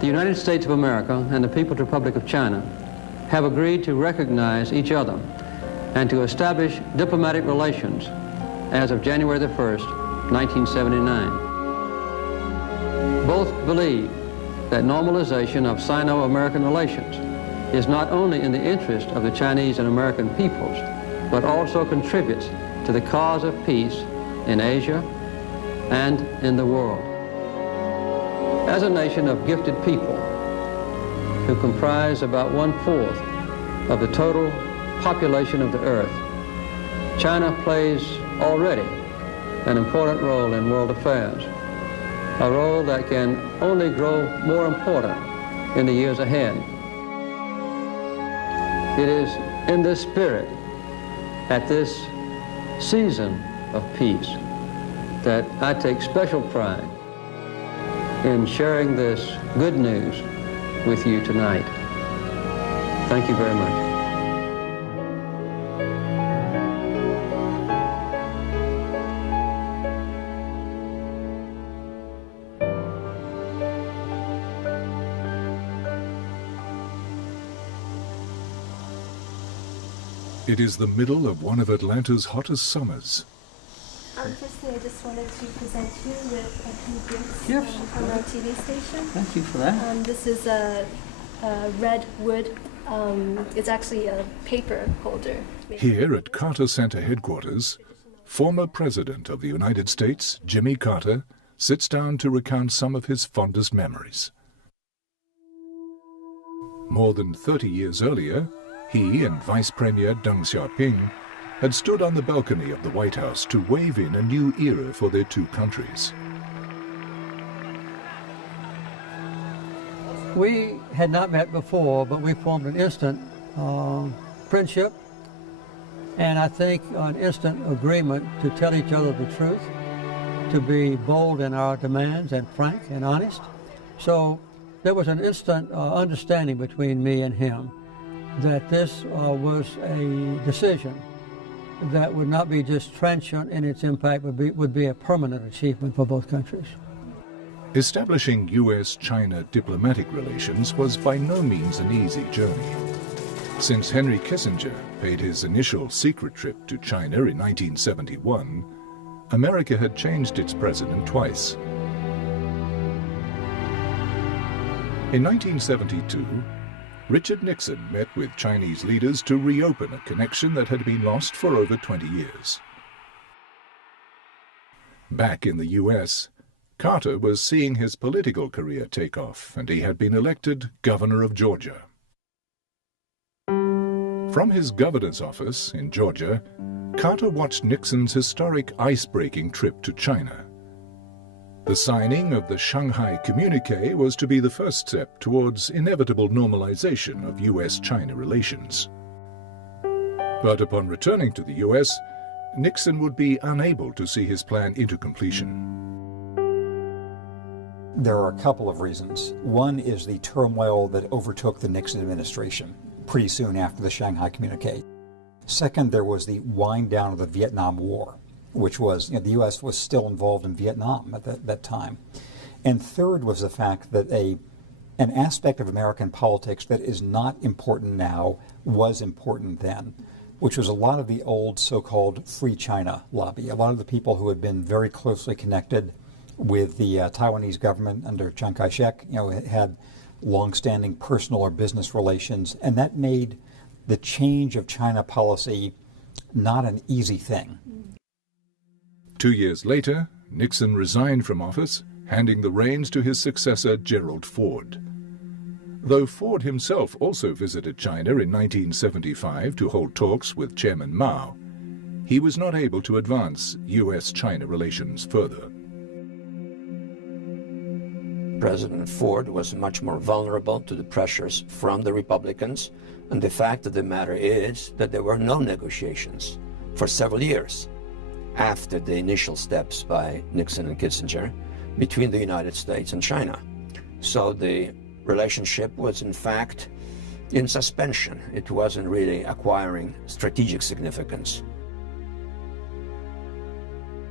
The United States of America and the People's Republic of China have agreed to recognize each other and to establish diplomatic relations as of January the 1st, 1979. Both believe that normalization of Sino-American relations is not only in the interest of the Chinese and American peoples, but also contributes to the cause of peace in Asia and in the world. As a nation of gifted people who comprise about 1/4 of the total population of the earth, China plays already an important role in world affairs, a role that can only grow more important in the years ahead. It is in this spirit, at this season of peace, that I take special pride in sharing this good news with you tonight. Thank you very much. It is the middle of one of Atlanta's hottest summers. I just wanted to present you with a few gifts from our TV station. Thank you for that. This is a red wood. It's actually a paper holder. Here at Carter Center headquarters, former President of the United States, Jimmy Carter, sits down to recount some of his fondest memories. More than 30 years earlier, he and Vice Premier Deng Xiaoping had stood on the balcony of the White House to wave in a new era for their two countries. We had not met before, but we formed an instant friendship, and I think an instant agreement to tell each other the truth, to be bold in our demands and frank and honest. So there was an instant understanding between me and him that this was a decision that would not be just transient in its impact, would be a permanent achievement for both countries. Establishing U.S.-China diplomatic relations was by no means an easy journey. Since Henry Kissinger paid his initial secret trip to China in 1971, America had changed its president twice. In 1972, Richard Nixon met with Chinese leaders to reopen a connection that had been lost for over 20 years. Back in the U.S., Carter was seeing his political career take off, and he had been elected governor of Georgia. From his governor's office in Georgia, Carter watched Nixon's historic ice-breaking trip to China. The signing of the ShangHai communique was to be the first step towards inevitable normalization of U.S.-China relations. But upon returning to the U.S., Nixon would be unable to see his plan into completion. There are a couple of reasons. One is the turmoil that overtook the Nixon administration pretty soon after the Shanghai communique. Second, there was the wind down of the Vietnam War, which was, the U.S. was still involved in Vietnam at that time. And third was the fact that an aspect of American politics that is not important now was important then, which was a lot of the old so-called Free China lobby. A lot of the people who had been very closely connected with the Taiwanese government under Chiang Kai-shek, had long-standing personal or business relations, and that made the change of China policy not an easy thing. 2 years later, Nixon resigned from office, handing the reins to his successor, Gerald Ford. Though Ford himself also visited China in 1975 to hold talks with Chairman Mao, he was not able to advance U.S.-China relations further. President Ford was much more vulnerable to the pressures from the Republicans, and the fact of the matter is that there were no negotiations for several years after the initial steps by Nixon and Kissinger between the United States and China. So the relationship was in fact in suspension. It wasn't really acquiring strategic significance.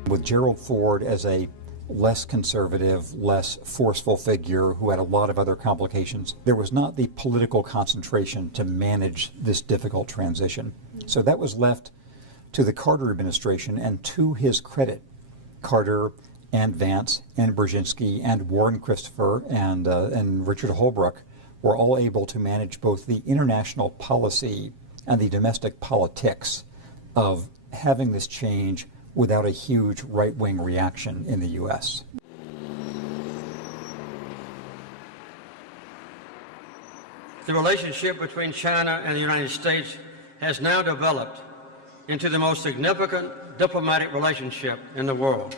With Gerald Ford as a less conservative, less forceful figure who had a lot of other complications. There was not the political concentration to manage this difficult transition. So that was left to the Carter administration, and to his credit, Carter and Vance and Brzezinski and Warren Christopher and Richard Holbrooke were all able to manage both the international policy and the domestic politics of having this change without a huge right-wing reaction in the U.S. The relationship between China and the United States has now developed into the most significant diplomatic relationship in the world.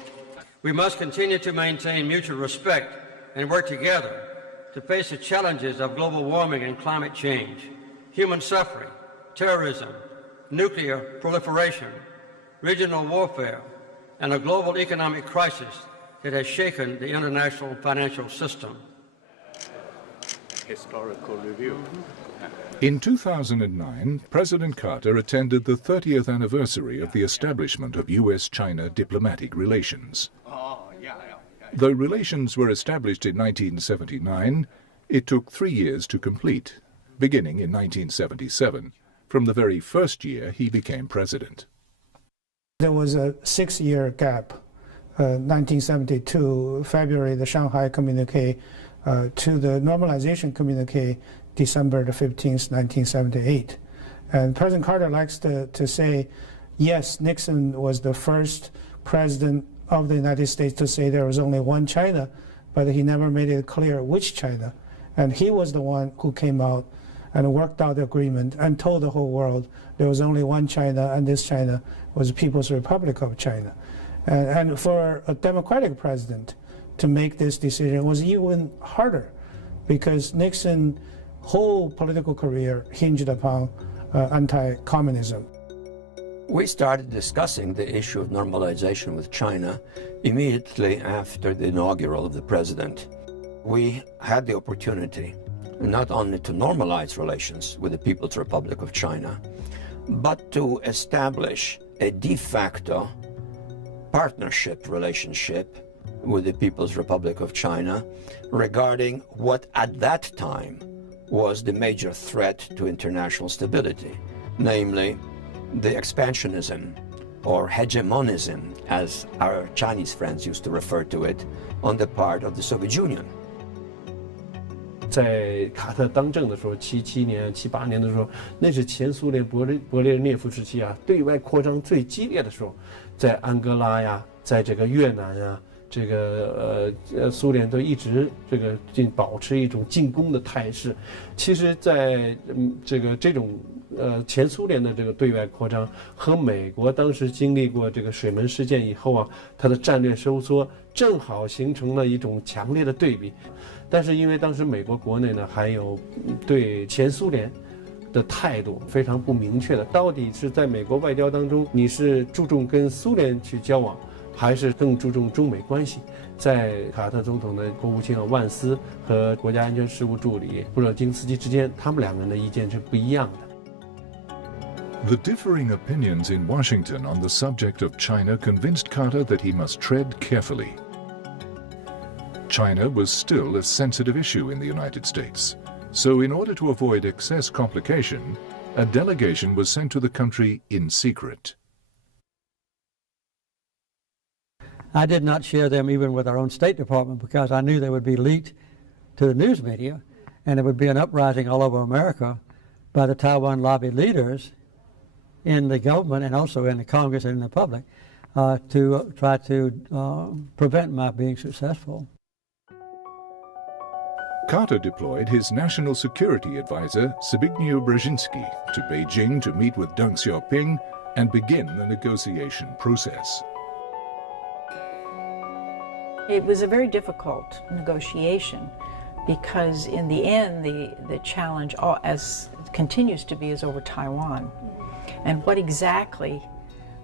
We must continue to maintain mutual respect and work together to face the challenges of global warming and climate change, human suffering, terrorism, nuclear proliferation, regional warfare, and a global economic crisis that has shaken the international financial system. Historical review. In 2009, President Carter attended the 30th anniversary of the establishment of U.S.-China diplomatic relations. Though relations were established in 1979, it took 3 years to complete, beginning in 1977, from the very first year he became president. There was a 6-year gap, 1972, February, the Shanghai communique, to the normalization communique, December the 15th, 1978. And President Carter likes to say, yes, Nixon was the first president of the United States to say there was only one China, but he never made it clear which China. And he was the one who came out and worked out the agreement and told the whole world there was only one China, and this China was the People's Republic of China. And for a Democratic president to make this decision was even harder, because Nixon's whole political career hinged upon anti-communism. We started discussing the issue of normalization with China immediately after the inaugural of the president. We had the opportunity not only to normalize relations with the People's Republic of China, but to establish a de facto partnership relationship with the People's Republic of China regarding what at that time was the major threat to international stability, namely the expansionism or hegemonism, as our Chinese friends used to refer to it, on the part of the Soviet Union. 在卡特当政的时候，77年、78年的时候，那是前苏联勃列日涅夫时期啊，对外扩张最激烈的时候，在安哥拉呀，在这个越南呀，这个苏联都一直保持一种进攻的态势。其实，在这种前苏联的这个对外扩张和美国当时经历过这个水门事件以后啊，它的战略收缩正好形成了一种强烈的对比。但是因为当时美国国内呢还有对前苏联的态度非常不明确的，到底是在美国外交当中你是注重跟苏联去交往，还是更注重中美关系？在卡特总统的国务卿万斯和国家安全事务助理布热津斯基之间，他们两个人的意见是不一样的。The differing opinions in Washington on the subject of China convinced Carter that he must tread carefully. China was still a sensitive issue in the United States, so in order to avoid excess complication, a delegation was sent to the country in secret. I did not share them even with our own State Department, because I knew they would be leaked to the news media, and there would be an uprising all over America by the Taiwan lobby leaders in the government and also in the Congress and in the public to try to prevent my being successful. Carter deployed his national security advisor, Zbigniew Brzezinski, to Beijing to meet with Deng Xiaoping and begin the negotiation process. It was a very difficult negotiation because in the end the challenge, as continues to be, is over Taiwan. And what exactly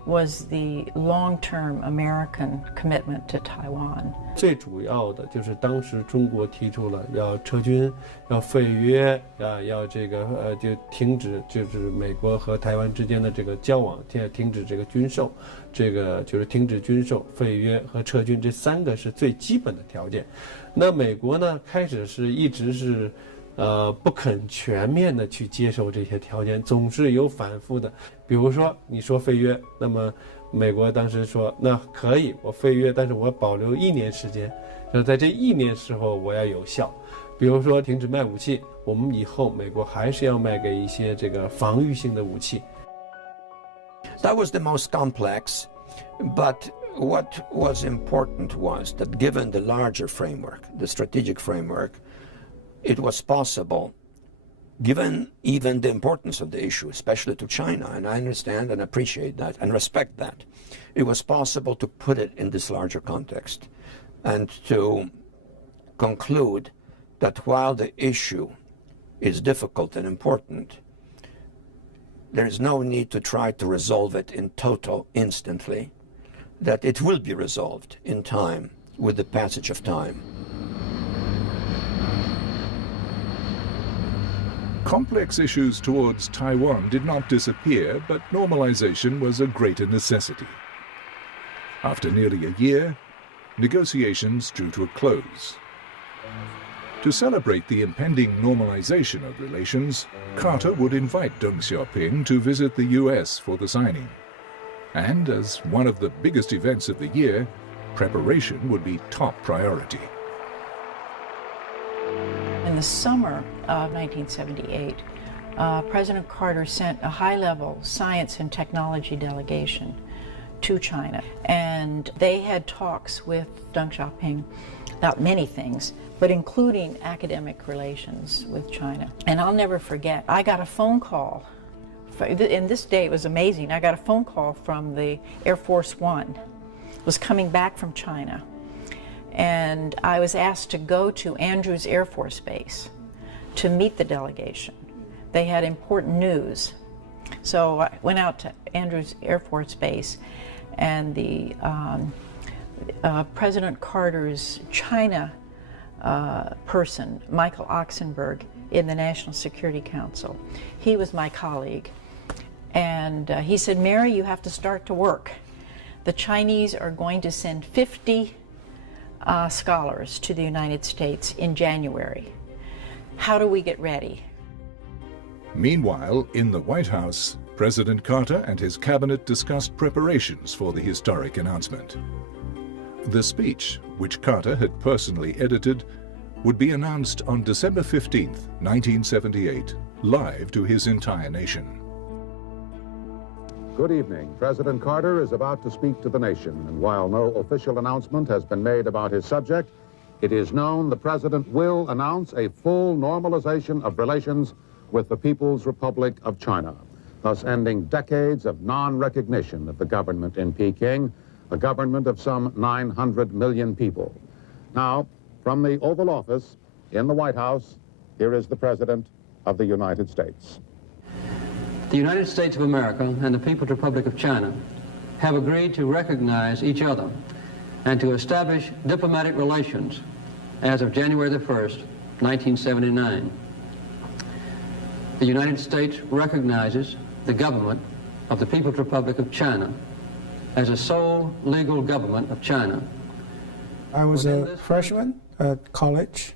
was the long-term American commitment to Taiwan. 最主要的就是当时中国提出了要撤军、要废约要这个就停止就是美国和台湾之间的这个交往，停止这个军售，这个就是停止军售、废约和撤军，这3个是最基本的条件。那美国呢，开始是一直是不肯全面的去接受这些条件，总是有反复的。比如说你说废约，那么美国当时说那可以我废约，但是我保留1年时间，就在这1年时候我要有效。比如说停止卖武器，我们以后美国还是要卖给一些这个防御性的武器。 That was the most complex, but what was important was that given the larger framework, the strategic framework, it was possible, given even the importance of the issue, especially to China, and I understand and appreciate that and respect that, it was possible to put it in this larger context and to conclude that while the issue is difficult and important, there is no need to try to resolve it in total instantly, that it will be resolved in time with the passage of time. Complex issues towards Taiwan did not disappear, but normalization was a greater necessity. After nearly a year, negotiations drew to a close. To celebrate the impending normalization of relations, Carter would invite Deng Xiaoping to visit the US for the signing. And as one of the biggest events of the year, preparation would be top priority. In the summer of 1978, President Carter sent a high-level science and technology delegation to China, and they had talks with Deng Xiaoping about many things, but including academic relations with China. And I'll never forget, I got a phone call, and this day it was amazing, I got a phone call from the Air Force One, was coming back from China. And I was asked to go to Andrews Air Force Base to meet the delegation. They had important news. So I went out to Andrews Air Force Base, and the President Carter's China person, Michael Oxenberg, in the National Security Council, he was my colleague. And he said, "Mary, you have to start to work. The Chinese are going to send 50 scholars to the United States in January. How do we get ready?" Meanwhile, in the White House, President Carter and his cabinet discussed preparations for the historic announcement. The speech, which Carter had personally edited, would be announced on December 15, 1978, live to his entire nation. Good evening. President Carter is about to speak to the nation, and while no official announcement has been made about his subject, it is known the President will announce a full normalization of relations with the People's Republic of China, thus ending decades of non-recognition of the government in Peking, a government of some 900 million people. Now, from the Oval Office in the White House, here is the President of the United States. The United States of America and the People's Republic of China have agreed to recognize each other and to establish diplomatic relations as of January the 1st, 1979. The United States recognizes the government of the People's Republic of China as a sole legal government of China. I was a freshman at college,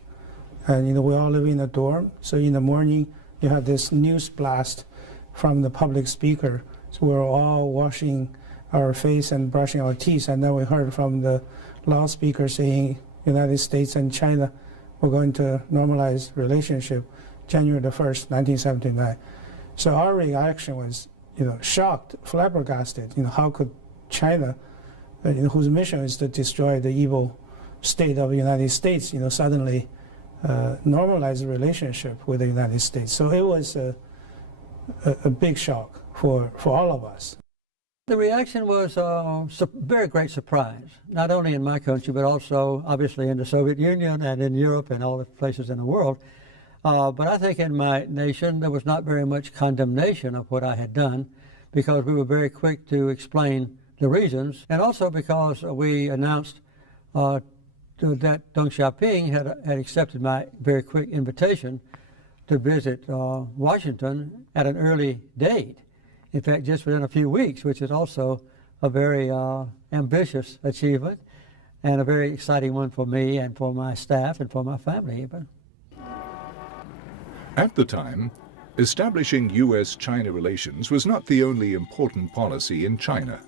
and we all live in a dorm. So in the morning, you had this news blast from the public speaker. So we were all washing our face and brushing our teeth, and then we heard from the loudspeaker saying United States and China were going to normalize relationship January the 1st, 1979. So our reaction was, shocked, flabbergasted. How could China, whose mission is to destroy the evil state of the United States, suddenly normalize the relationship with the United States? So it was a big shock for all of us. The reaction was very great surprise, not only in my country, but also obviously in the Soviet Union and in Europe and all the places in the world. But I think in my nation there was not very much condemnation of what I had done, because we were very quick to explain the reasons, and also because we announced that Deng Xiaoping had accepted my very quick invitation to visit Washington at an early date. In fact, just within a few weeks, which is also a very ambitious achievement and a very exciting one for me and for my staff and for my family even. At the time, establishing U.S.-China relations was not the only important policy in China.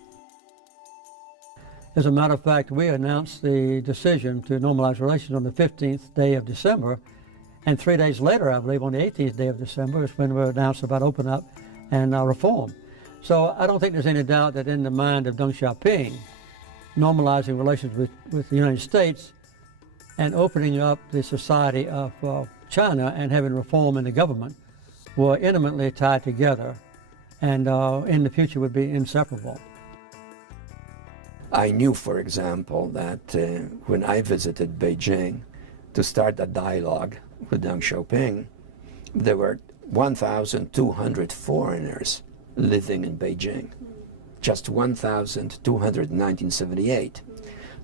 As a matter of fact, we announced the decision to normalize relations on the 15th day of December, and 3 days later, I believe, on the 18th day of December, is when we announced about open up and reform. So I don't think there's any doubt that in the mind of Deng Xiaoping, normalizing relations with the United States and opening up the society of China and having reform in the government were intimately tied together and in the future would be inseparable. I knew, for example, that when I visited Beijing to start a dialogue with Deng Xiaoping, there were 1,200 foreigners living in Beijing, just 1,200 in 1978.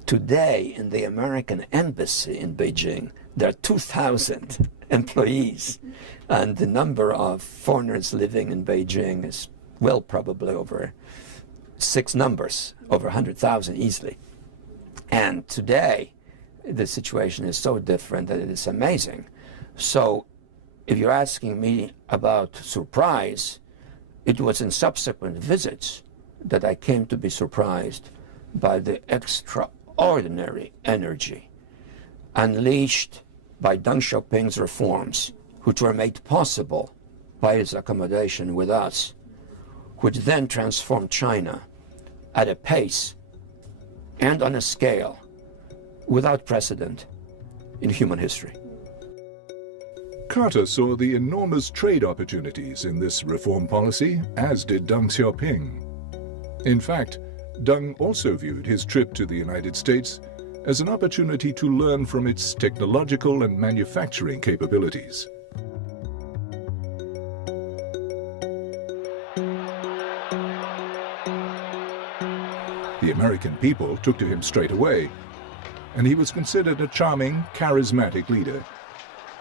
Today, in the American embassy in Beijing, there are 2,000 employees, and the number of foreigners living in Beijing is, well, probably over 6 numbers, over 100,000 easily. And today, the situation is so different that it is amazing. So, if you're asking me about surprise, it was in subsequent visits that I came to be surprised by the extraordinary energy unleashed by Deng Xiaoping's reforms, which were made possible by his accommodation with us, which then transformed China at a pace and on a scale without precedent in human history. Carter saw the enormous trade opportunities in this reform policy, as did Deng Xiaoping. In fact, Deng also viewed his trip to the United States as an opportunity to learn from its technological and manufacturing capabilities. The American people took to him straight away, and he was considered a charming, charismatic leader.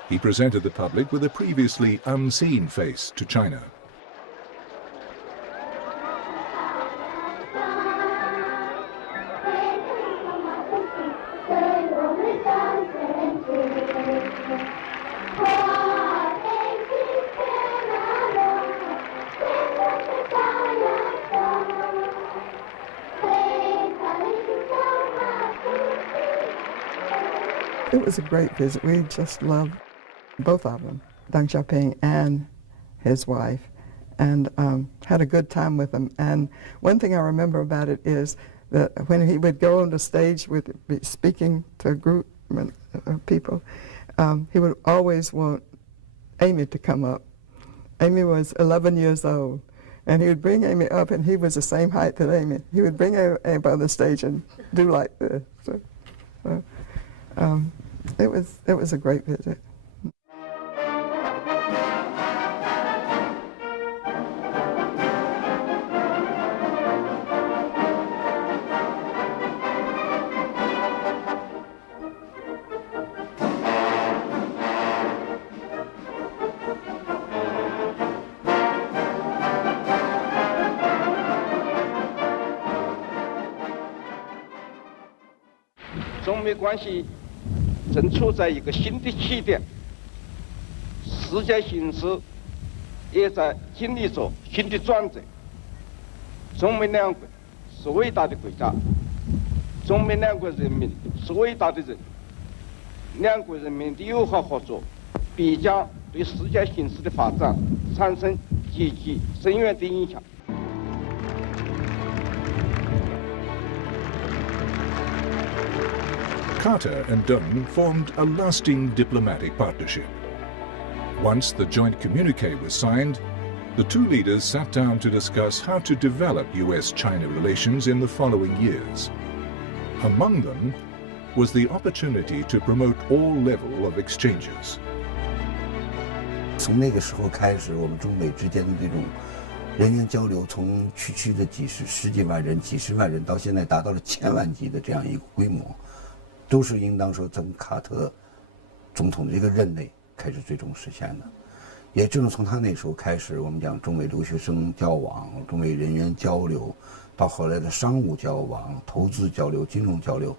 He presented the public with a previously unseen face to China. It was a great visit. We just loved both of them, Deng Xiaoping and his wife, and had a good time with them. And one thing I remember about it is that when he would go on the stage with speaking to a group of people, he would always want Amy to come up. Amy was 11 years old, and he would bring Amy up, and he was the same height that Amy. He would bring Amy up on the stage and do like this. It was a great visit.中美关系正处在一个新的起点，世界形势也在经历着新的转折。中美两国是伟大的国家，中美两国人民是伟大的人，两国人民的友好合作必将对世界形势的发展产生积极深远的影响。Carter and Deng formed a lasting diplomatic partnership. Once the joint communique was signed, the two leaders sat down to discuss how to develop U.S.-China relations in the following years. Among them was the opportunity to promote all level of exchanges. 从那个时候开始，我们中美之间的这种人员交流从区的十几万人、几十万人，到现在达到了1000万级的这样一个规模，都是应当说从卡特总统的这个任内开始最终实现的。也正是从他那时候开始，我们讲中美留学生交往、中美人员交流，到后来的商务交往、投资交流、金融交流，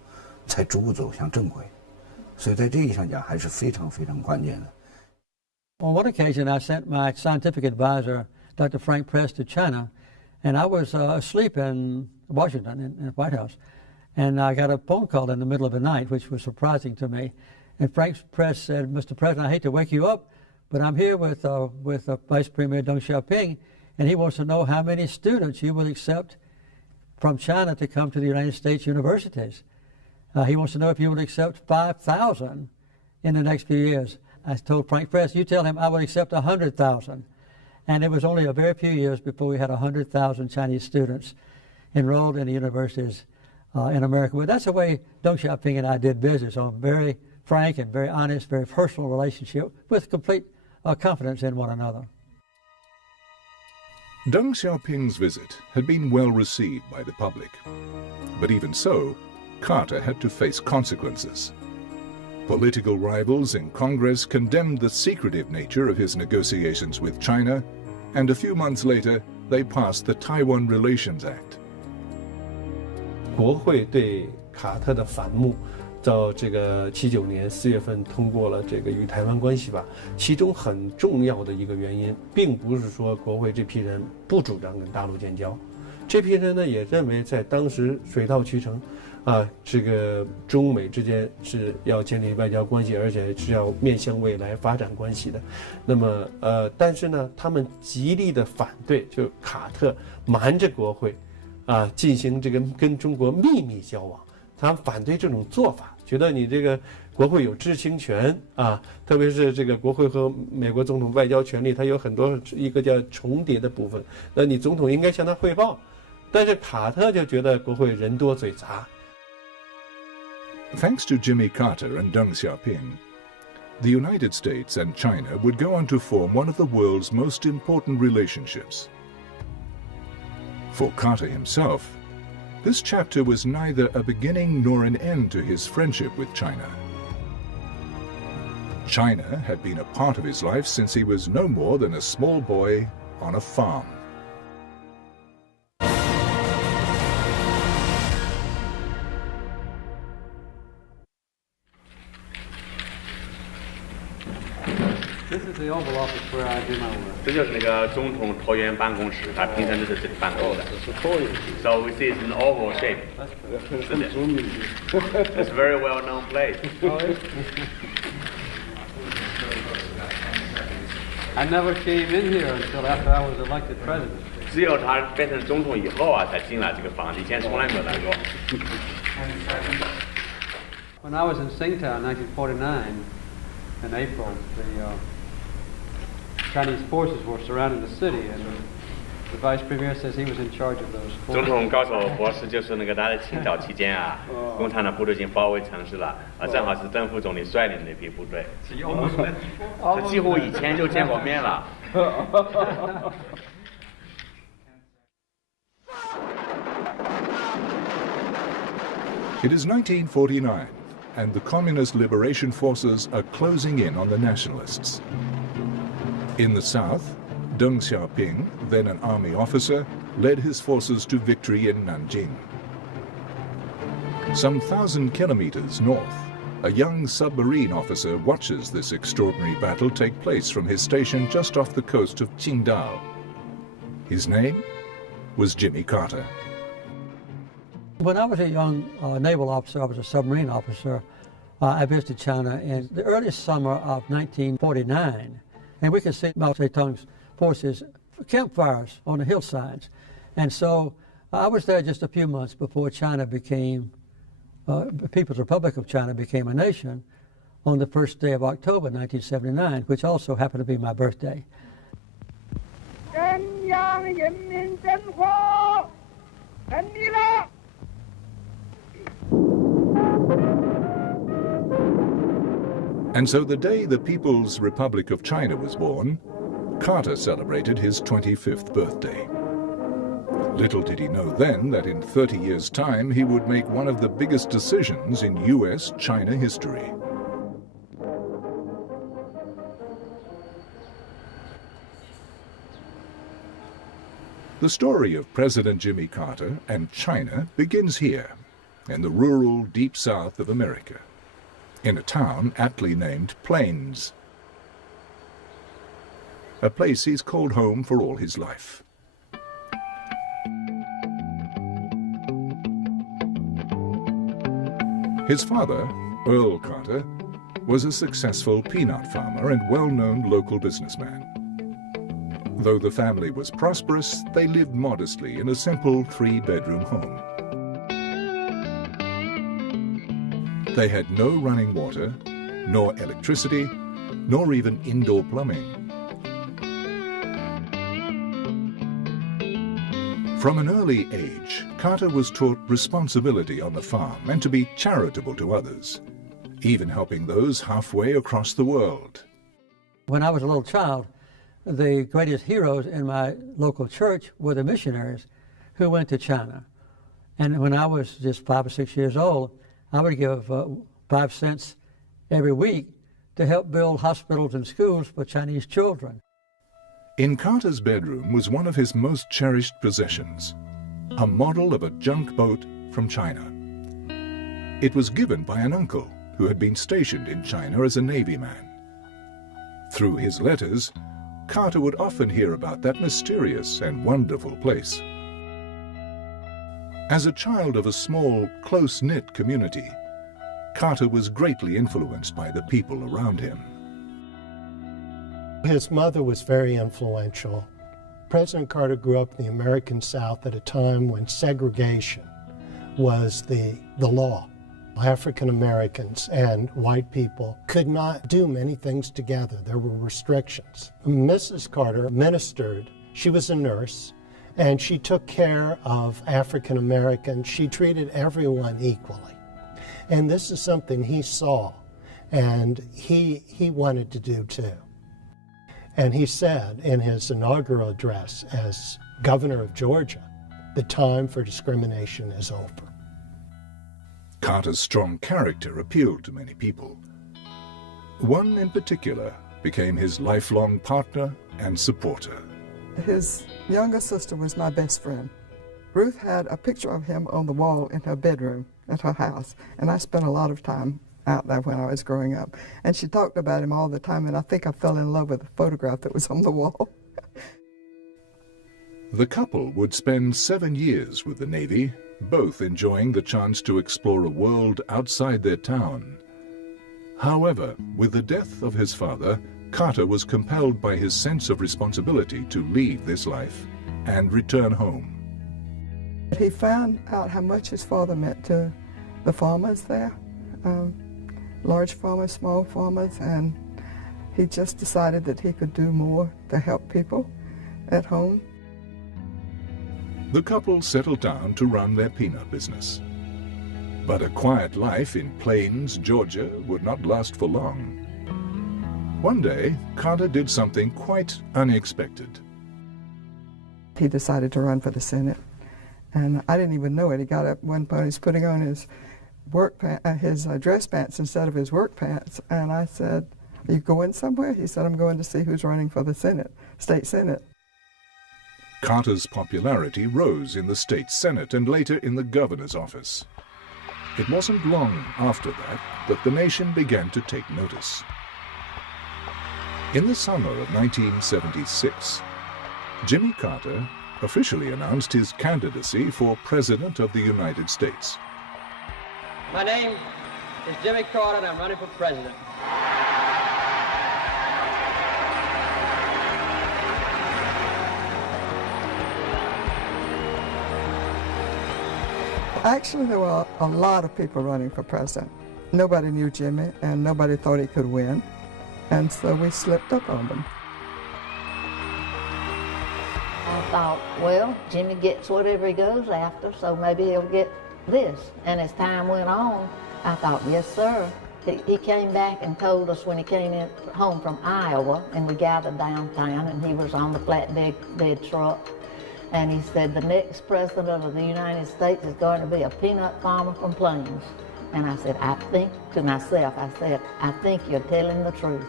才逐步走向正轨。所以在这一上讲还是非常非常关键的。On one occasion, I sent my scientific advisor, Dr. Frank Press, to China, and I was asleep in Washington, in the White House, and I got a phone call in the middle of the night, which was surprising to me. And Frank Press said, "Mr. President, I hate to wake you up, but I'm here with Vice Premier Deng Xiaoping, and he wants to know how many students you will accept from China to come to the United States universities. He wants to know if you will accept 5,000 in the next few years." I told Frank Press, "You tell him I would accept 100,000. And it was only a very few years before we had 100,000 Chinese students enrolled in the universities in America. But that's the way Deng Xiaoping and I did business, on a very frank and very honest, very personal relationship with complete confidence in one another. Deng Xiaoping's visit had been well received by the public. But even so, Carter had to face consequences. Political rivals in Congress condemned the secretive nature of his negotiations with China, and a few months later, they passed the Taiwan Relations Act. 国会对卡特的反目，到这个79年4月份通过了这个与台湾关系法。其中很重要的一个原因，并不是说国会这批人不主张跟大陆建交，这批人呢也认为在当时水到渠成。这个中美之间是要建立外交关系，而且是要面向未来发展关系的。那么，但是呢，他们极力的反对，就卡特瞒着国会，进行这个跟中国秘密交往。他反对这种做法，觉得你这个国会有知情权特别是这个国会和美国总统外交权力，它有很多一个叫重叠的部分，那你总统应该向他汇报。但是卡特就觉得国会人多嘴杂。Thanks to Jimmy Carter and Deng Xiaoping, the United States and China would go on to form one of the world's most important relationships. For Carter himself, this chapter was neither a beginning nor an end to his friendship with China. China had been a part of his life since he was no more than a small boy on a farm. This is the Oval Office where I do my work. 这就是那个总统椭圆办公室，他平常就是这里办公的。So we see it's an oval shape. It's a very well-known place. I never came in here until after I was elected president. 只有他变成总统以后才进了这个房子，以前从来没有来过。When I was in Tsingtao in 1949, in April, the Chinese forces were surrounding the city, and the vice premier says he was in charge of those forces. 总统告诉我博士，就是那个他在清朝期间共产党部队已经包围城市了，正好是邓副总理率领那批部队，这几乎以前就见过面了。It is 1949, and the Communist Liberation Forces are closing in on the nationalists. In the south, Deng Xiaoping, then an army officer, led his forces to victory in Nanjing. Some 1,000 kilometers north, a young submarine officer watches this extraordinary battle take place from his station just off the coast of Qingdao. His name was Jimmy Carter. When I was a young naval officer, I was a submarine officer, I visited China in the early summer of 1949, and we could see Mao Zedong's forces, campfires on the hillsides. And so I was there just a few months before China became, the People's Republic of China became a nation on the first day of October 1979, which also happened to be my birthday. And so the day the People's Republic of China was born, Carter celebrated his 25th birthday. Little did he know then that in 30 years' time he would make one of the biggest decisions in U.S.-China history. The story of President Jimmy Carter and China begins here, in the rural deep south of America, in a town aptly named Plains, a place he's called home for all his life. His father, Earl Carter, was a successful peanut farmer and well-known local businessman. Though the family was prosperous, they lived modestly in a simple 3-bedroom home. They had no running water, nor electricity, nor even indoor plumbing. From an early age, Carter was taught responsibility on the farm and to be charitable to others, even helping those halfway across the world. When I was a little child, the greatest heroes in my local church were the missionaries who went to China. And when I was just 5 or 6 years old, I would give 5 cents every week to help build hospitals and schools for Chinese children. In Carter's bedroom was one of his most cherished possessions, a model of a junk boat from China. It was given by an uncle who had been stationed in China as a Navy man. Through his letters, Carter would often hear about that mysterious and wonderful place. As a child of a small, close-knit community, Carter was greatly influenced by the people around him. His mother was very influential. President Carter grew up in the American South at a time when segregation was the law. African Americans and white people could not do many things together. There were restrictions. Mrs. Carter ministered. She was a nurse, and she took care of African Americans. She treated everyone equally. And this is something he saw, and he wanted to do too. And he said in his inaugural address as governor of Georgia, the time for discrimination is over. Carter's strong character appealed to many people. One in particular became his lifelong partner and supporter. His younger sister was my best friend. Ruth had a picture of him on the wall in her bedroom at her house, and I spent a lot of time out there when I was growing up. And she talked about him all the time, and I think I fell in love with the photograph that was on the wall. The couple would spend 7 years with the Navy, both enjoying the chance to explore a world outside their town. However, with the death of his father, Carter was compelled by his sense of responsibility to leave this life and return home. He found out how much his father meant to the farmers there, large farmers, small farmers, and he just decided that he could do more to help people at home. The couple settled down to run their peanut business. But a quiet life in Plains, Georgia would not last for long. One day, Carter did something quite unexpected. He decided to run for the Senate, and I didn't even know it. He got up one point, he's putting on his dress pants instead of his work pants, and I said, "Are you going somewhere?" He said, "I'm going to see who's running for the Senate, state Senate." Carter's popularity rose in the state Senate and later in the governor's office. It wasn't long after that the nation began to take notice. In the summer of 1976, Jimmy Carter officially announced his candidacy for President of the United States. My name is Jimmy Carter, and I'm running for president. Actually, there were a lot of people running for president. Nobody knew Jimmy, and nobody thought he could win, and so we slipped up on them. I thought, well, Jimmy gets whatever he goes after, so maybe he'll get this. And as time went on, I thought, yes, sir, He came back and told us when he came home from Iowa, and we gathered downtown, and he was on the flatbed truck, and he said, the next president of the United States is going to be a peanut farmer from Plains. And I said, I think to myself, I think you're telling the truth.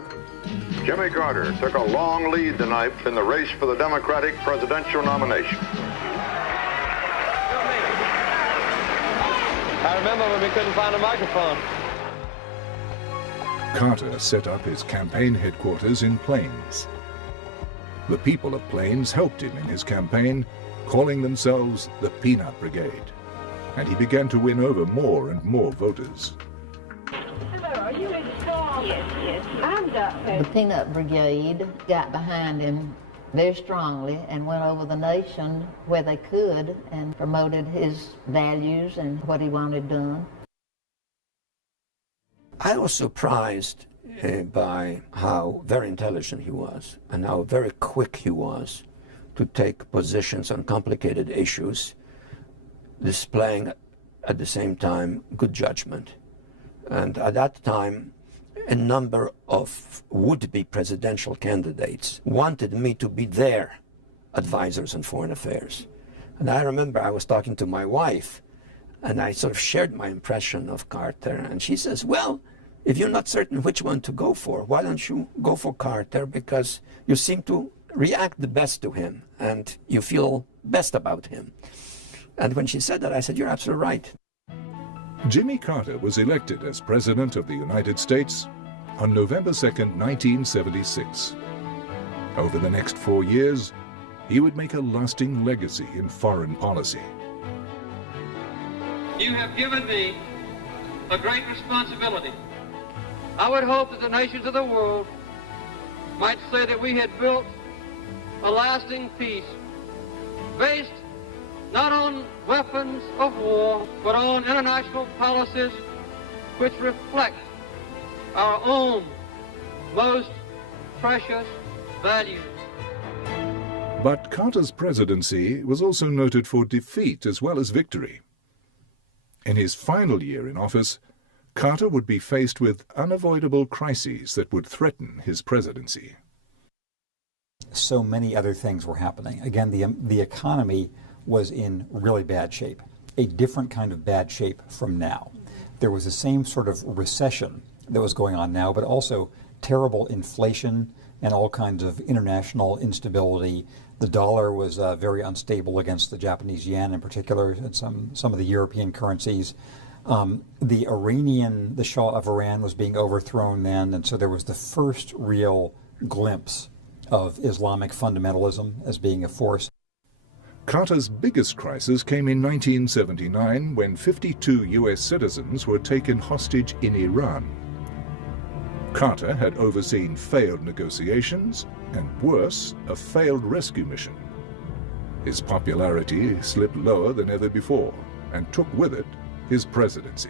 Jimmy Carter took a long lead tonight in the race for the Democratic presidential nomination. I remember when we couldn't find a microphone. Carter set up his campaign headquarters in Plains. The people of Plains helped him in his campaign, calling themselves the Peanut Brigade, and he began to win over more and more voters. Hello, are you in Storm? Yes. I'm The Peanut Brigade got behind him very strongly and went over the nation where they could and promoted his values and what he wanted done. I was surprised by how very intelligent he was and how very quick he was to take positions on complicated issues, displaying at the same time good judgment. And at that time, a number of would-be presidential candidates wanted me to be their advisors on foreign affairs. And I remember I was talking to my wife, and I sort of shared my impression of Carter, and she says, well, if you're not certain which one to go for, why don't you go for Carter, because you seem to react the best to him, and you feel best about him. And when she said that, I said, you're absolutely right. Jimmy Carter was elected as President of the United States on November 2nd, 1976. Over the next 4 years, he would make a lasting legacy in foreign policy. You have given me a great responsibility. I would hope that the nations of the world might say that we had built a lasting peace based not on weapons of war, but on international policies which reflect our own most precious values. But Carter's presidency was also noted for defeat as well as victory. In his final year in office, Carter would be faced with unavoidable crises that would threaten his presidency. So many other things were happening. Again, the economy was in really bad shape, a different kind of bad shape from now. There was the same sort of recession that was going on now, but also terrible inflation and all kinds of international instability. The dollar was very unstable against the Japanese yen in particular, and some of the European currencies. The Shah of Iran was being overthrown then, and so there was the first real glimpse of Islamic fundamentalism as being a force. Carter's biggest crisis came in 1979 when 52 U.S. citizens were taken hostage in Iran. Carter had overseen failed negotiations and, worse, a failed rescue mission. His popularity slipped lower than ever before and took with it his presidency.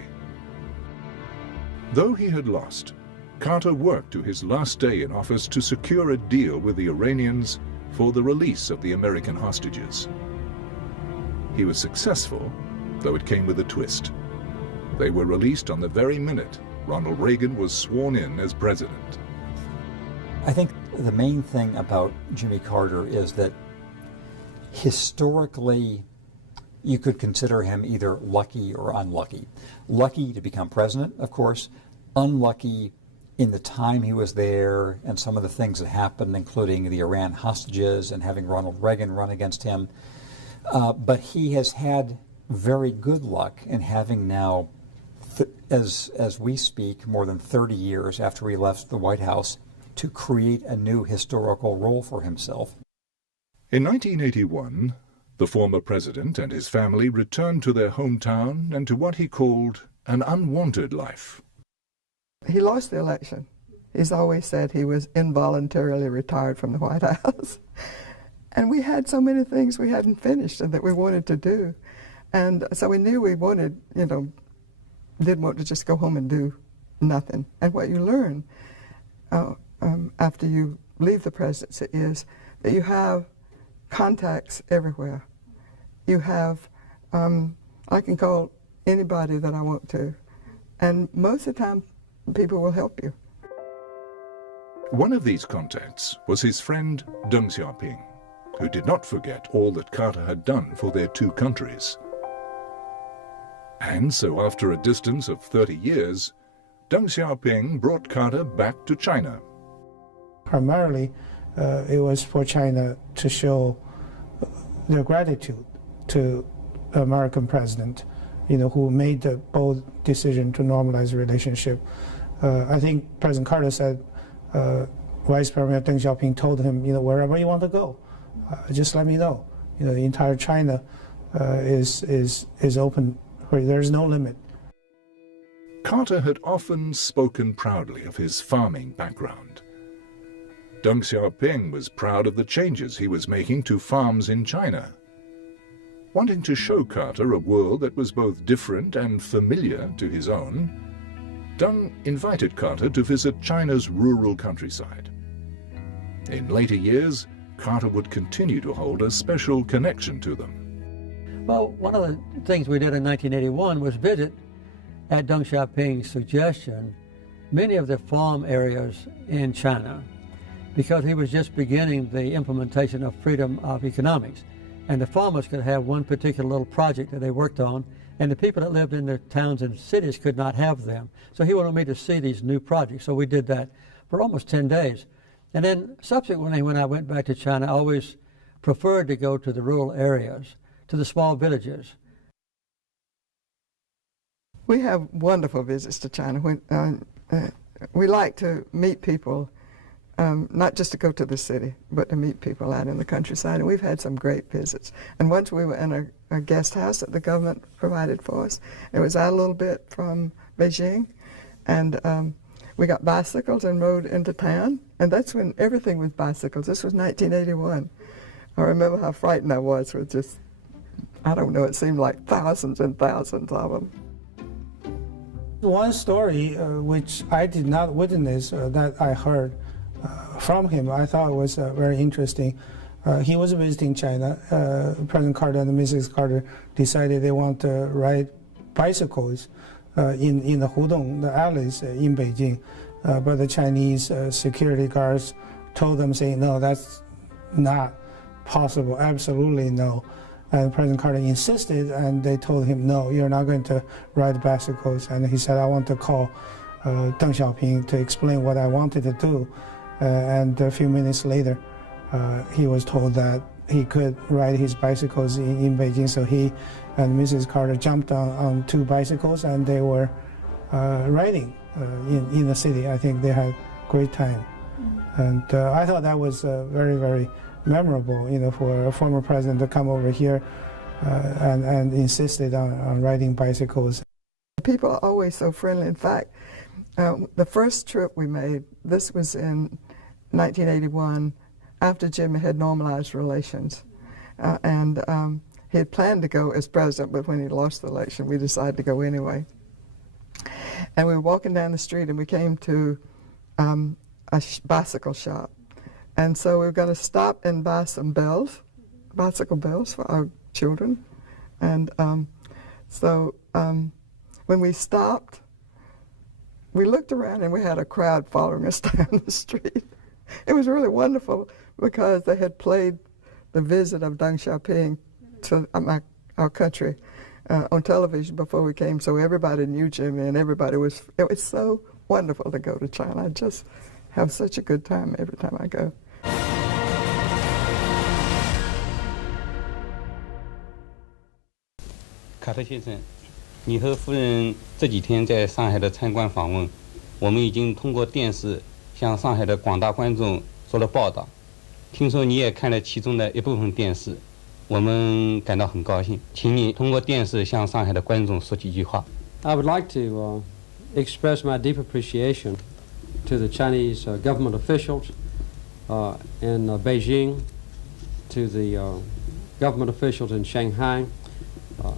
Though he had lost, Carter worked to his last day in office to secure a deal with the Iranians for the release of the American hostages. He was successful, though it came with a twist. They were released on the very minute Ronald Reagan was sworn in as president. I think the main thing about Jimmy Carter is that historically you could consider him either lucky or unlucky. Lucky to become president, of course, unlucky in the time he was there and some of the things that happened, including the Iran hostages and having Ronald Reagan run against him. But he has had very good luck in having now, as we speak, more than 30 years after he left the White House, to create a new historical role for himself. In 1981, the former president and his family returned to their hometown and to what he called an unwanted life. He lost the election. He's always said he was involuntarily retired from the White House. And we had so many things we hadn't finished and that we wanted to do. And so we knew we wanted, didn't want to just go home and do nothing. And what you learn after you leave the presidency is that you have contacts everywhere. You have, I can call anybody that I want to. And most of the time, people will help you. One of these contacts was his friend Deng Xiaoping, who did not forget all that Carter had done for their two countries. And so after a distance of 30 years, Deng Xiaoping brought Carter back to China. Primarily, it was for China to show their gratitude to the American president, who made the bold decision to normalize the relationship. I think President Carter said Vice Premier Deng Xiaoping told him, wherever you want to go, just let me know. The entire China is open. There's no limit. Carter had often spoken proudly of his farming background. Deng Xiaoping was proud of the changes he was making to farms in China. Wanting to show Carter a world that was both different and familiar to his own, Deng invited Carter to visit China's rural countryside. In later years, Carter would continue to hold a special connection to them. Well, one of the things we did in 1981 was visit, at Deng Xiaoping's suggestion, many of the farm areas in China, because he was just beginning the implementation of freedom of economics. And the farmers could have one particular little project that they worked on, and the people that lived in the towns and cities could not have them. So he wanted me to see these new projects. So we did that for almost 10 days. And then subsequently, when I went back to China, I always preferred to go to the rural areas, to the small villages. We have wonderful visits to China. We like to meet people, not just to go to the city, but to meet people out in the countryside. And we've had some great visits. And once we were in a guest house that the government provided for us. It was out a little bit from Beijing. And we got bicycles and rode into town. And that's when everything was bicycles. This was 1981. I remember how frightened I was with just, I don't know, it seemed like thousands and thousands of them. One story which I did not witness that I heard from him, I thought was very interesting. He was visiting China. President Carter and Mrs. Carter decided they want to ride bicycles in the Hudong, the alleys in Beijing. But the Chinese security guards told them, saying, no, that's not possible, absolutely no. And President Carter insisted, and they told him, no, you're not going to ride bicycles. And he said, I want to call Deng Xiaoping to explain what I wanted to do. And a few minutes later, he was told that he could ride his bicycles in Beijing. So he and Mrs. Carter jumped on two bicycles, and they were riding in the city. I think they had a great time. And I thought that was very, very memorable, for a former president to come over here and insisted on riding bicycles. People are always so friendly. In fact, the first trip we made, this was in 1981, after Jimmy had normalized relations. He had planned to go as president, but when he lost the election, we decided to go anyway. And we were walking down the street, and we came to a bicycle shop. And so we were going to stop and buy some bells, bicycle bells for our children. And when we stopped, we looked around and we had a crowd following us down the street. It was really wonderful because they had played the visit of Deng Xiaoping to our country on television before we came, so everybody knew Jimmy, and it was so wonderful to go to China. I just have such a good time every time I go. Carter 先生，你和夫人这几天在上海的参观访问，我们已经通过电视向上海的广大观众做了报道。听说你也看了其中的一部分电视，我们感到很高兴。请你通过电视向上海的观众说几句话。I would like to express my deep appreciation to the Chinese government officials in Beijing, to the government officials in Shanghai,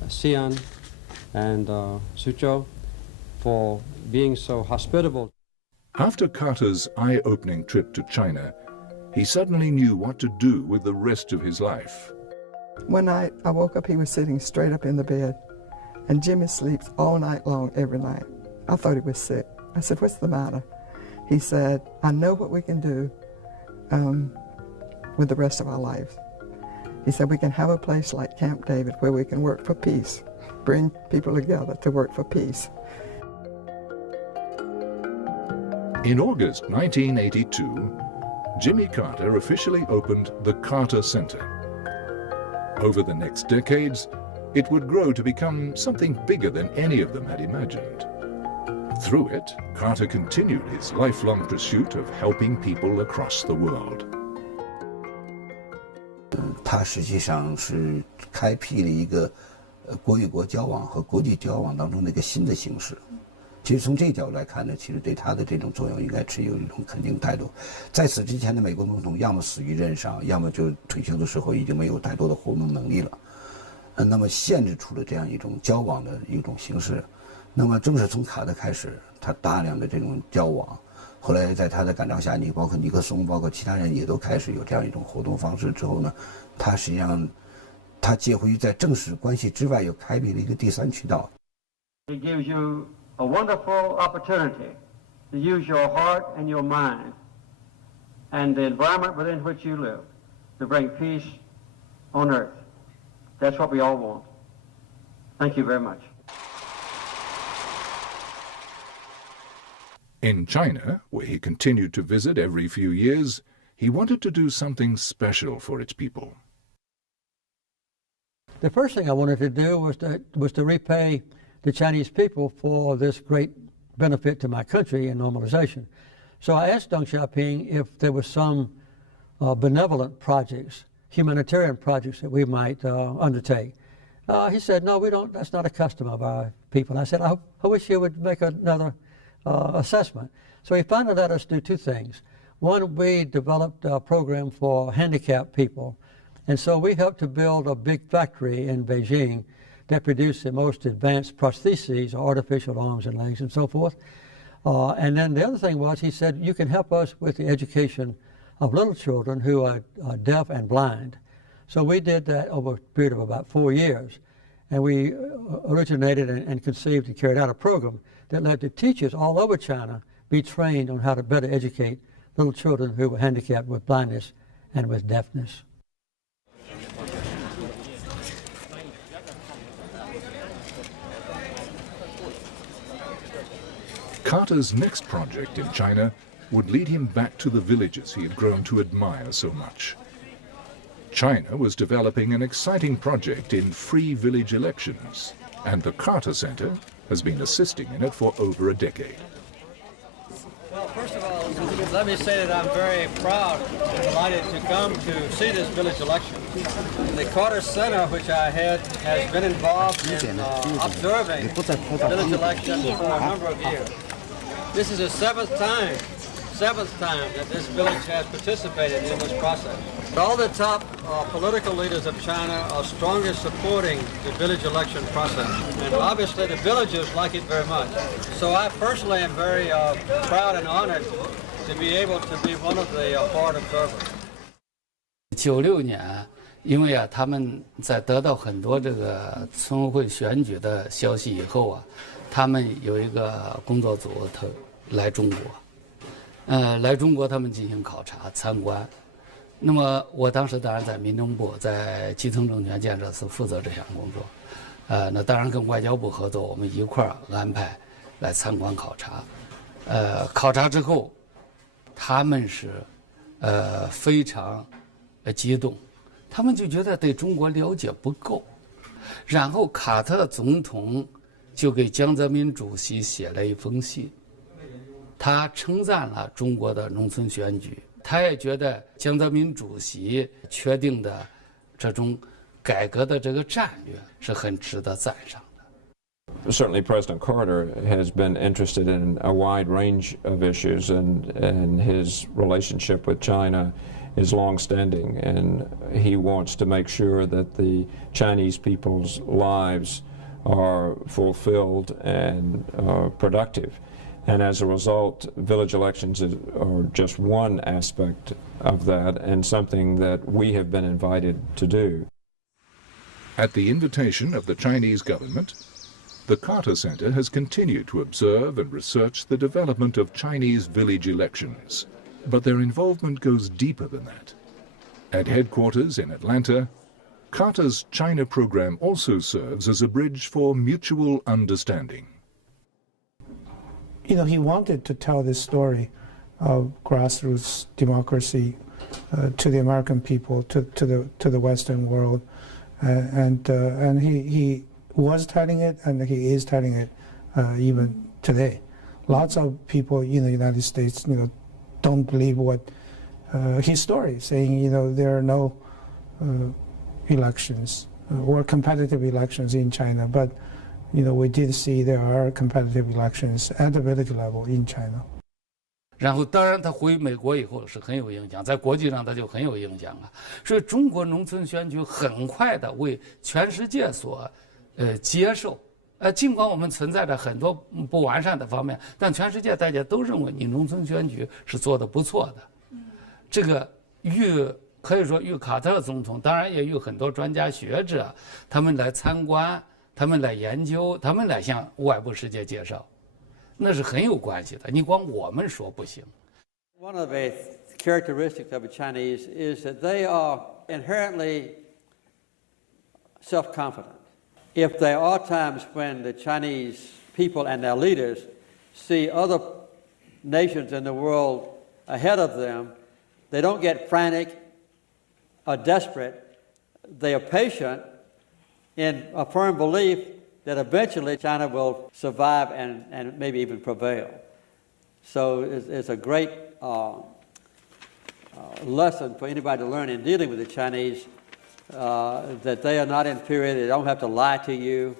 Xi'an, and Suzhou for being so hospitable. After Carter's eye-opening trip to China, he suddenly knew what to do with the rest of his life. One night I woke up, he was sitting straight up in the bed, and Jimmy sleeps all night long every night. I thought he was sick. I said, what's the matter? He said, I know what we can do with the rest of our lives. He said, we can have a place like Camp David where we can work for peace, bring people together to work for peace. In August 1982, Jimmy Carter officially opened the Carter Center. Over the next decades, it would grow to become something bigger than any of them had imagined. Through it, Carter continued his lifelong pursuit of helping people across the world. 它实际上是开辟了一个国与国交往和国际交往当中的一个新的形式。其实从这个角度来看呢，其实对他的这种作用应该持有一种肯定态度。在此之前的美国总统要么死于任上，要么就退休的时候已经没有太多的活动能力了。那么限制出了这样一种交往的一种形式。那么正是从卡特开始，他大量的这种交往。后来在他的感召下，包括尼克松，包括其他人也都开始有这样一种活动方式之后呢，他实际上他介乎于在正式关系之外，又开辟了一个第三渠道。It gives you a wonderful opportunity to use your heart and your mind and the environment within which you live to bring peace on earth. That's what we all want. Thank you very much. In China, where he continued to visit every few years, he wanted to do something special for its people. The first thing I wanted to do was to repay the Chinese people for this great benefit to my country in normalization. So I asked Deng Xiaoping if there were some benevolent projects, humanitarian projects that we might undertake. He said, no, we don't, that's not a custom of our people. I said, I wish you would make another assessment. So he finally let us do two things. One, we developed a program for handicapped people. And so we helped to build a big factory in Beijing that produced the most advanced prostheses, artificial arms and legs and so forth. And then the other thing was, he said, you can help us with the education of little children who are deaf and blind. So we did that over a period of about 4 years. And we originated and conceived and carried out a program that led to teachers all over China be trained on how to better educate little children who were handicapped with blindness and with deafness. Carter's next project in China would lead him back to the villages he had grown to admire so much. China was developing an exciting project in free village elections, and the Carter Center has been assisting in it for over a decade. Well, first of all, let me say that I'm very proud and delighted to come to see this village election. The Carter Center, which I head, has been involved in observing village elections for a number of years. This is the seventh time that this village has participated in this process. All the top political leaders of China are strongly supporting the village election process. And obviously the villagers like it very much. So I personally am very proud and honored to be able to be one of the board observers. 96年，因为他们在得到很多这个村委会选举的消息以后他们有一个工作组来中国。来中国他们进行考察参观，那么我当时当然在民政部，在基层政权建设司负责这项工作，那当然跟外交部合作，我们一块儿安排来参观考察，考察之后，他们是非常激动，他们就觉得对中国了解不够，然后卡特总统就给江泽民主席写了一封信。他称赞了中国的农村选举，他也觉得江泽民主席确定的这种改革的这个战略是很值得赞赏的。 Certainly President Carter has been interested in a wide range of issues, and his relationship with China is long-standing, and he wants to make sure that the Chinese people's lives are fulfilled and productive. And as a result, village elections are just one aspect of that, and something that we have been invited to do. At the invitation of the Chinese government, The Carter Center has continued to observe and research the development of Chinese village elections, but their involvement goes deeper than that. At headquarters in Atlanta, Carter's China program also serves as a bridge for mutual understanding. You know, he wanted to tell this story of grassroots democracy to the American people, to the Western world, and he was telling it, and he is telling it even today. Lots of people in the United States, you know, don't believe what his story, saying, you know, there are no elections or competitive elections in China, but you know, we did see there are competitive elections at the village level in China. 然后，当然，他回美国以后是很有影响，在国际上他就很有影响啊。所以，中国农村选举很快的为全世界所接受。尽管我们存在着很多不完善的方面，但全世界大家都认为你农村选举是做得不错的。这个可以说与卡特总统，当然也有很多专家学者，他们来参观，他们来研究，他们来向外部世界介绍。 那是很有关系的，你光我们说不行。One of the characteristics of the Chinese is that they are inherently self-confident. If there are times when the Chinese people and their leaders see other nations in the world ahead of them, they don't get frantic or desperate. They are patient in a firm belief that eventually China will survive and maybe even prevail. So it's a great lesson for anybody to learn in dealing with the Chinese, that they are not inferior, they don't have to lie to you.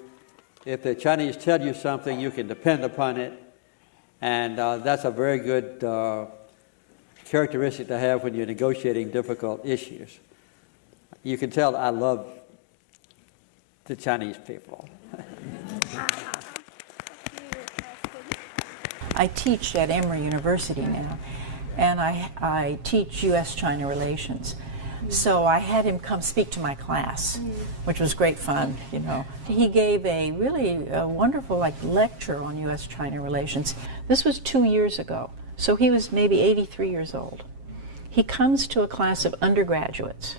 If the Chinese tell you something, you can depend upon it. And that's a very good characteristic to have when you're negotiating difficult issues. You can tell I love the Chinese people. I teach at Emory University now, and I teach U.S.-China relations. So I had him come speak to my class, which was great fun, you know. He gave a really wonderful lecture on U.S.-China relations. This was 2 years ago, so he was maybe 83 years old. He comes to a class of undergraduates.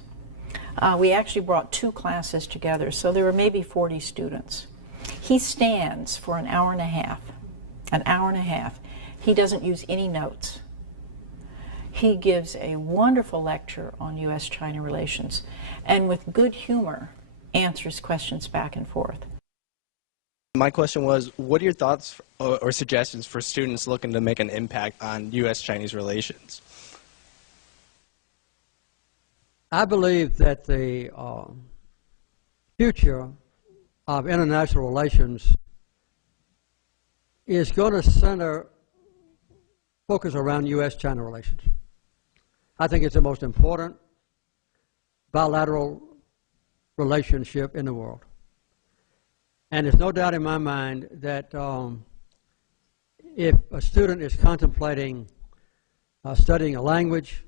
We actually brought 2 classes together, so there were maybe 40 students. He stands for an hour and a half. An hour and a half. He doesn't use any notes. He gives a wonderful lecture on U.S.-China relations, and with good humor, answers questions back and forth. My question was, what are your thoughts or suggestions for students looking to make an impact on U.S.-Chinese relations? I believe that the future of international relations is going to focus around U.S.-China relations. I think it's the most important bilateral relationship in the world. And there's no doubt in my mind that if a student is contemplating studying a language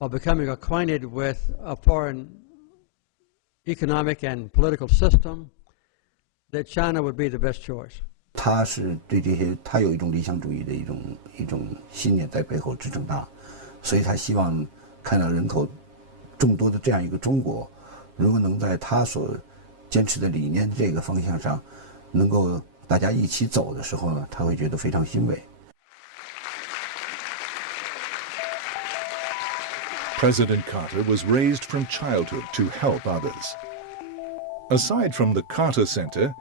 or becoming acquainted with a foreign economic and political system, that China would be the best choice. 他是对这些，他有一种理想主义的一种信念在背后支撑他，所以他希望看到人口众多的这样一个中国，如果能在他所坚持的理念这个方向上，能够大家一起走的时候呢，他会觉得非常欣慰。President Carter was raised from childhood to help others. Aside from the Carter Center,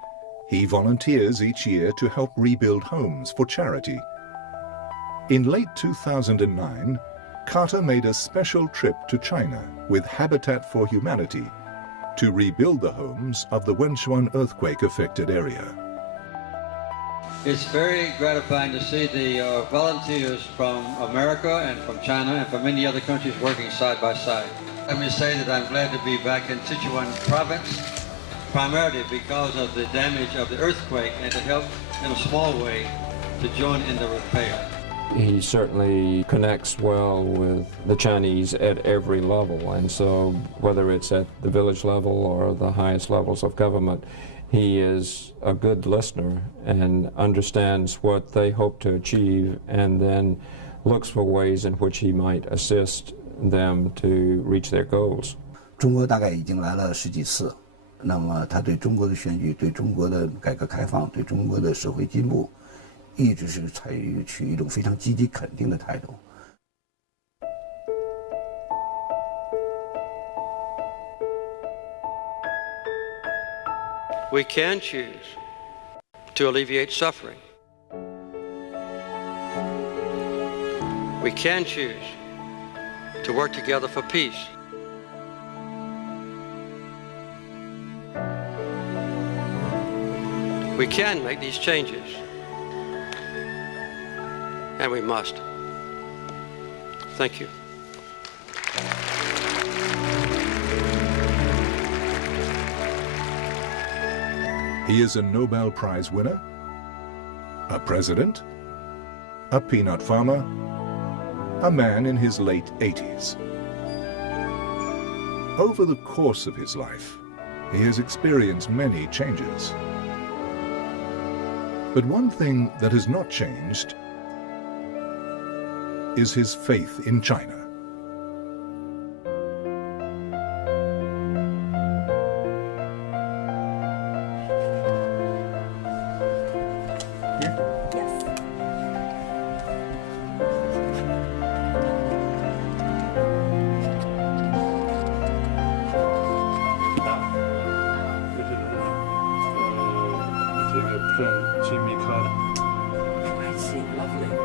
he volunteers each year to help rebuild homes for charity. In late 2009, Carter made a special trip to China with Habitat for Humanity to rebuild the homes of the Wenchuan earthquake-affected area. It's very gratifying to see the volunteers from America and from China and from many other countries working side by side. Let me say that I'm glad to be back in Sichuan province, primarily because of the damage of the earthquake, and to help in a small way to join in the repair. He certainly connects well with the Chinese at every level, and so whether it's at the village level or the highest levels of government, he is a good listener and understands what they hope to achieve, and then looks for ways in which he might assist them to reach their goals. 中国大概已经来了10几次，那么他对中国的选举、对中国的改革开放、对中国的社会进步，一直是取一种非常积极肯定的态度。We can choose to alleviate suffering. We can choose to work together for peace. We can make these changes, and we must. Thank you. He is a Nobel Prize winner, a president, a peanut farmer, a man in his late 80s. Over the course of his life, he has experienced many changes. But one thing that has not changed is his faith in China.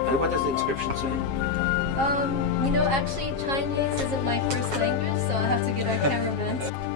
And what does the inscription say? You know, actually Chinese isn't my first language, so I'll have to get our cameraman.